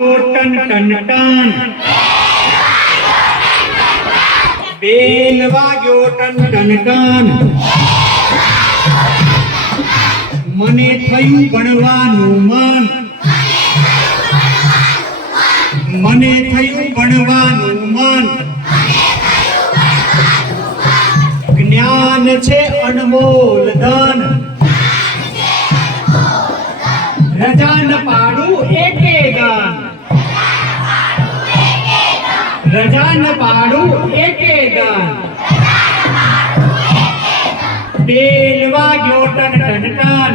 Ton टन टन bell वाग्यो टन टन टन मने थયું ભણવાનું મન મને થયું ભણવાનું મન જ્ઞાન છે અનમોલ ધન રજા ન પાડું એકે દાન રજા ન પાડું એકે દાન બેલ વાગ્યો ટન ટન ટન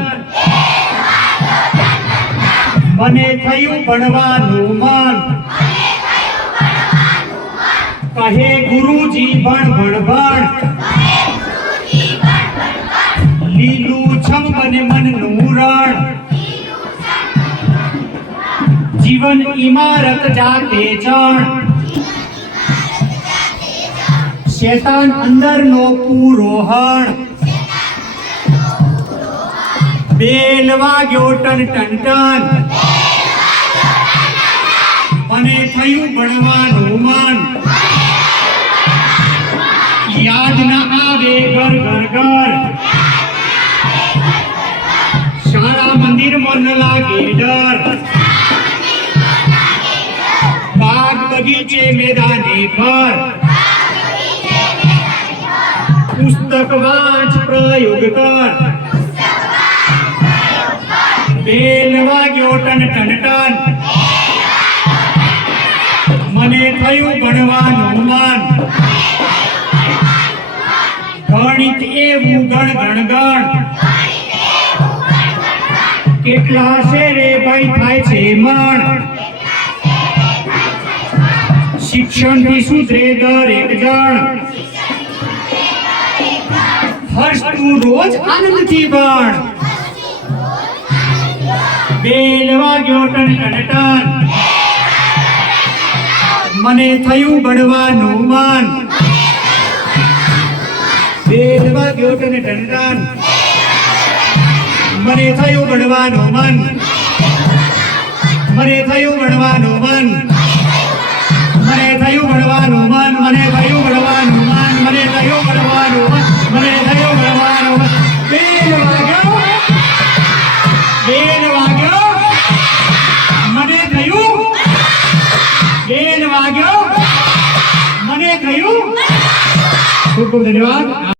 મને થયું ભણવાનું મન કહે ગુરુજી ભણ ભણ ભણ લીલું છમ બને મનનું રણ જીવન ઇમારત જાતે જણ શેતાન અંદરનો પૂરો હણ બેલ વાગ્યો ટન ટન ટન મને થયું ભણવાનું મન યાદ ન આવે ઘર ઘર ઘર શાળા મંદિર મન લાગે ડર બાગ બગીચે મેદાને પર પુસ્તક વાંચ પ્રયોગ કર બેલ વાગ્યો ટન ટન ટન મને થયું ભણવાનું મન ગણિત એવું ગણ ગણ ગણ કેટલા શેરે ભાઈ થાય છે મણ શિક્ષણથી સુધરે દરેક જણ હસતું રોજ આનંદથી ભણ બેલ વાગ્યો ટન ટન ટન મને થયું ભણવાનું મન બેલ વાગ્યો ટન ટન ટન મને થયું ભણવાનું મન મને થયું ભણવાનું મન મને થયું ભણવાનું મન મને થયું ભણવાનું મન મને થયું ભણવાનું મન મને થયું ભણવાનું મન બેલ વાગ્યો મને થયું બેલ વાગ્યો મને થયું ખૂબ ખૂબ ધન્યવાદ।